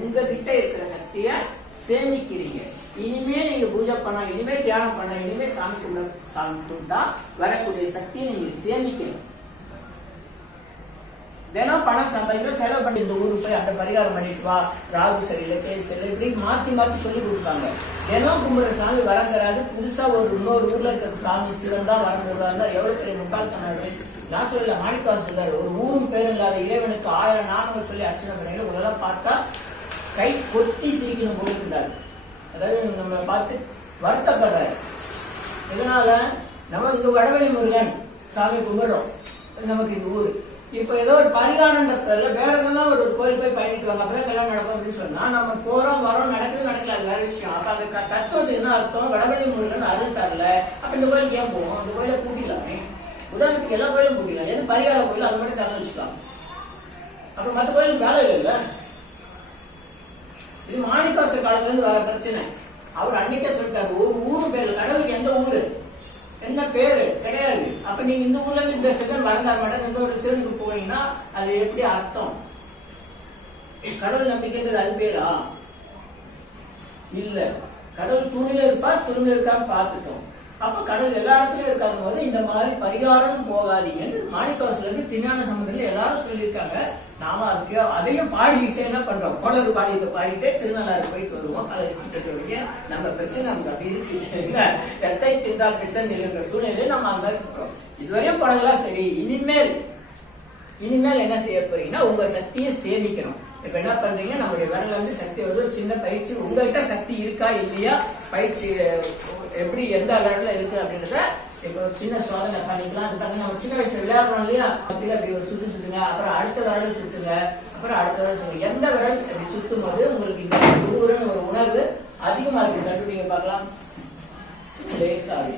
உங்ககிட்ட இருக்கிற சக்திய சேமிக்கிறீங்க. இனிமே நீங்க பூஜை பண்ண, இனிமே தியானம் பண்ண, இனிமே சாமி கும்பிட்டா வரக்கூடிய சக்தியை நீங்க சேமிக்கணும். தினம் பணம் சம்பாதிக்கிற செலவு பண்ணி இந்த ஊருக்கு போய் அந்த பரிகாரம் பண்ணிட்டு வா, ராகு சரியில்லை, கேஸ் சரியில்லை, இப்படி மாத்தி மாத்தி சொல்லி கொடுப்பாங்க. தினம் கும்பிடுற சாமி வரம் தராது. புதுசா இன்னொரு ஊர்ல இருக்கிற சாமி சிவன் தான் வரம் தருவாங்க. எவ்வளவு பெரிய முட்டாள் பண்ணாரு. நான் சொல்லல, மாணிக்காசு சொல்றாரு, ஒரு ஊரும் பேரும் இல்லாத இறைவனுக்கு 1000 நாமங்கள் சொல்லி அர்ச்சனை பண்ணி உங்களெல்லாம் பார்த்தா கை கொத்தி சிரிக்கணும் போட்டுருந்தாரு. அதாவது நம்மளை பார்த்து வருத்தப்படுறாரு. இதனால நம்ம இங்க வடவழி முருகன் சாமி கும்பிடுறோம், நமக்கு இந்த ஊரு. இப்ப ஏதோ ஒரு பரிகாரன்ற பேர்ல வேற எதெல்லாம் ஒரு கோயில் போய் பயணிட்டு வாங்க, அப்பதான் கல்யாணம் நடக்கும் அப்படின்னு சொன்னா நம்ம போறோம் வரோம், நடக்குது நடக்கல, அது வேற விஷயம். அப்ப அந்த தத்துவத்துக்கு என்ன அர்த்தம்? வடவழி முருகன் அருள் தரல, அப்ப இந்த கோயிலுக்கு ஏன் போவோம்? அந்த கோயிலை கூட்டிடலாமே. உதாரணத்துக்கு எல்லா கோயிலும் கூட்டிடலாம். எது பரிகார கோயில் அது மட்டும் திறந்து வச்சுக்கலாம். அப்ப மற்ற கோயிலுக்கு வேலை இல்லைல்ல. இது மாணிக்காசர் காலத்துல இருந்து வர பிரச்சனை. அவர் அன்னைக்கே சொல்லிட்டாரு, ஒரு ஊரு பேரு, கடவுளுக்கு எந்த ஊரு என்ன பேரு கிடையாது. அப்ப நீங்க இந்த ஊர்ல இருந்து இந்த செகண்ட் வரந்தார் மட்டும் இந்த ஒரு சிவனுக்கு போவீங்கன்னா அது எப்படி அர்த்தம்? கடவுள் நம்பிக்கைன்றது அது பேரா? இல்ல. கடவுள் தூணில இருப்பா, துருமில இருக்கான்னு பார்த்துட்டோம். அப்ப கடவுள் எல்லா இடத்துலயும் இருக்காங்க போது இந்த மாதிரி பரிகாரம் போகாதீங்கன்னு மாணிக்கவாசல இருந்து திருஞான சம்பந்தத்துல எல்லாரும் சொல்லியிருக்காங்க. நாம அதுக்கு அதையும் பாடிக்கிட்டே என்ன பண்றோம்? கொடகு பாடிட்டே திருநள்ளாறு போயிட்டு வருவோம். நம்ம பிரச்சனை நமக்கு அப்படி இருக்கு. என்ன எத்தை தின்றால் பித்தன் இல்லைன்ற சூழ்நிலையில நம்ம அந்த மாதிரி இருக்கிறோம். இதுவரையும் படலாம் சரி. இனிமேல் என்ன செய்ய போறீங்கன்னா உங்க சக்தியை சேமிக்கணும். இப்ப என்ன பண்றீங்க? நம்முடைய விரல வந்து சக்தி வந்து சின்ன பயிற்சி. உங்ககிட்ட சக்தி இருக்கா இல்லையா, பயிற்சி எப்படி எந்த அளவுல இருக்கு அப்படின்றத இப்போ சின்ன சோதனை பண்ணிக்கலாம். அது பாருங்க, நம்ம சின்ன வயசுல விளையாடுறோம் இல்லையா, அப்படி ஒரு சுத்து சுத்துங்க, அப்புறம் அடுத்த விரல சுத்துங்க, அப்புறம் அடுத்த விரல் சுத்துங்க. எந்த விரல் அப்படி சுத்தும் போது உங்களுக்கு இந்த ஒரு உணர்வு அதிகமா இருக்கு கண்டுபிடிங்க பார்க்கலாம். லேசாவே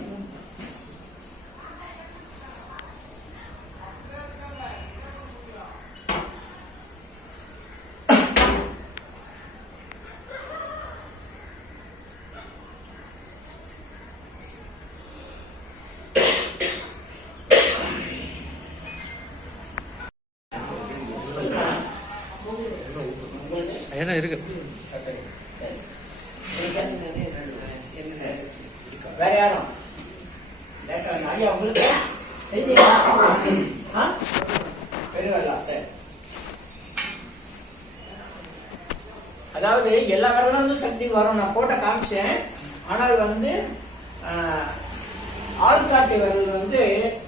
என்ன இருக்கு. வேற யாரும் ஐயா உங்களுக்கு செஞ்சீங்களா? பெருவரலா? சரி. அதாவது எல்லா விரலும் சக்தி வரும். நான் போட்ட காமிச்சேன். ஆனால் வந்து ஆள்காட்டி விரல் வந்து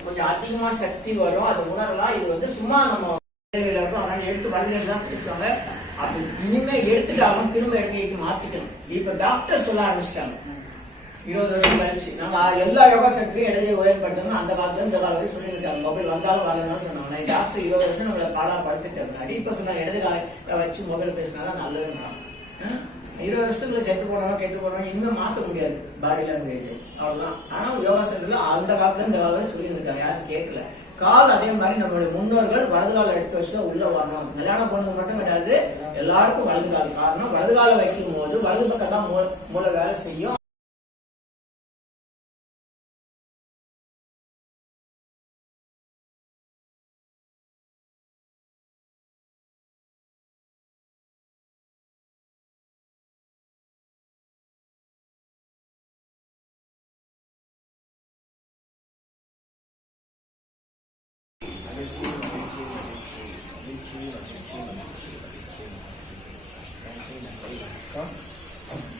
கொஞ்சம் அதிகமா சக்தி வரும். அது உணரலாம். இது வந்து சும்மா நம்ம எடுத்து வழிகள் தான் பேசுவாங்க. அது இனிமே எடுத்துட்டாலும் திரும்ப எடுத்து மாத்திக்கணும். இப்ப டாக்டர் சொல்ல ஆரம்பிச்சிட்டாங்க. 20 வருஷம் கழிச்சு நம்ம எல்லா யோகா சக்தியும் இடத்தை உயர்படுத்தணும். அந்த காலத்துல இந்த காலம் வரைக்கும் சொல்லியிருக்காங்க. மொபைல் வந்தாலும் வரலன்னு சொன்னாங்க. டாக்டர் 20 வருஷம் நம்மளை பாடா படுத்துட்டு முன்னாடி இப்ப சொன்னாங்க இடது கால வச்சு மொபைல் பேசினாதான் நல்லதுன்றான். 20 வருஷத்துக்குள்ள செத்து போனவங்க கெட்டு போனவங்க இன்னும் மாத்த முடியாது பாடி லாங்குவேஜ், அவ்வளவுதான். ஆனா யோகா சக்தியில அந்த காலத்துல இந்த காலம் சொல்லியிருக்காங்க. யாரும் கேட்கல. கால் அதே மாதிரி நம்மளுடைய முன்னோர்கள் வலது கால எடுத்து வச்சு உள்ள வரணும். கல்யாணம் பண்ணது மட்டும் கிடையாது, எல்லாருக்கும் வலது கால். காரணம் வலது கால வைக்கும் போது வலது பக்கம் தான் மூளை வேலை செய்யும்.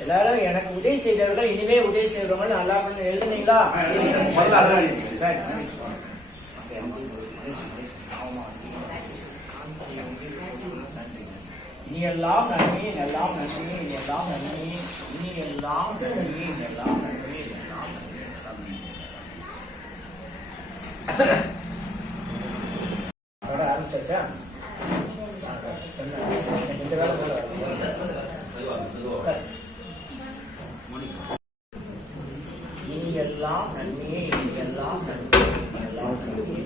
எல்லாரும் எனக்கு உதவி செய்தவர்கள் இனிமே உதவி செய்தவங்க நல்லா கொஞ்சம் எழுதுனீங்களா? இனி எல்லாம் நன்மை, எல்லாம் நன்மை, எல்லாம் நன்மை, இனி எல்லாம் நன்மை, எல்லாம் நன்மை, எல்லாம் நன்மை. ஆரம்பிச்சாச்சா? இந்த வேலை எல்லாம் நன்மையே, எல்லாம் நன்மை, எல்லாம் நன்மை.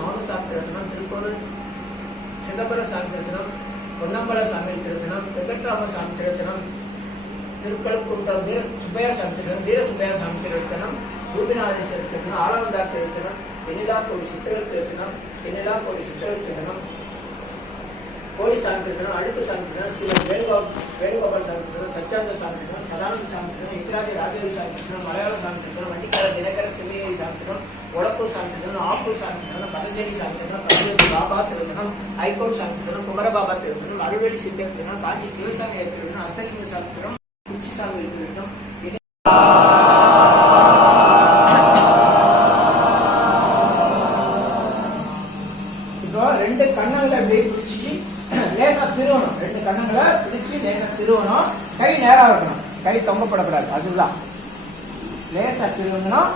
மௌனசாமி திருச்சனம், திருப்பூர் சிதம்பர சாமி திருச்சனம், பொன்னம்பல சாமி திருச்சனம், வெங்கட்ராம சாமி திருச்சனம், திருக்கழுக்குன்றம் வீர சுப்பையா சாமி திருச்சனம், வீர சுப்பையா சாமி திருச்சனம், பூபிநாதேஸ்வரர் தரிசனம், ஆலவந்தார் தரிசனம், எண்ணிலா கோடி சித்தர்கள் தரிசனம், எண்ணிலா கோடி சித்தர்கள் தரிசனம், கோடி சாமி தரிசனம், அழுப்பு சாமி தரிசனம், சிவன் வேணுகோபால் சாமி தரிசனம், சச்சாந்த சாமி தரிசனம், சதானந்த சாமி தரிசனம், இத்திராஜி ராஜேவி சாமி தரிசனம், மலையாள சாமி தரிசனம், வண்டிக்கார தினகர செல்லியை சாமி தரிசனம், ஒடப்பூர் சாமி தரிசனம், ஆப்பூர் சாமி தரிசனம், பதஞ்சலி சாமி தரிசனம், பதஞ்சலி பாபா தரிசனம், ஐகோட் சாமி தரிசனம், குமரபாபா தரிசனம், அருள்வேலி சித்தர் தரிசனம், காஞ்சி சிவசாமி தரிசனம், அஷ்டலிங்க சாமி தரிசனம், உச்சி சாமி தரிசனம். இப்போ ரெண்டு கண்ணங்களை அப்படியே பிடிச்சி லேசா திருவணும், ரெண்டு கண்ணங்களை பிடிச்சி லேசா திருவணும், கை நேரா இருக்கணும், கை தொங்கப்படக்கூடாது, அதுதான் லேசா திருவணும்.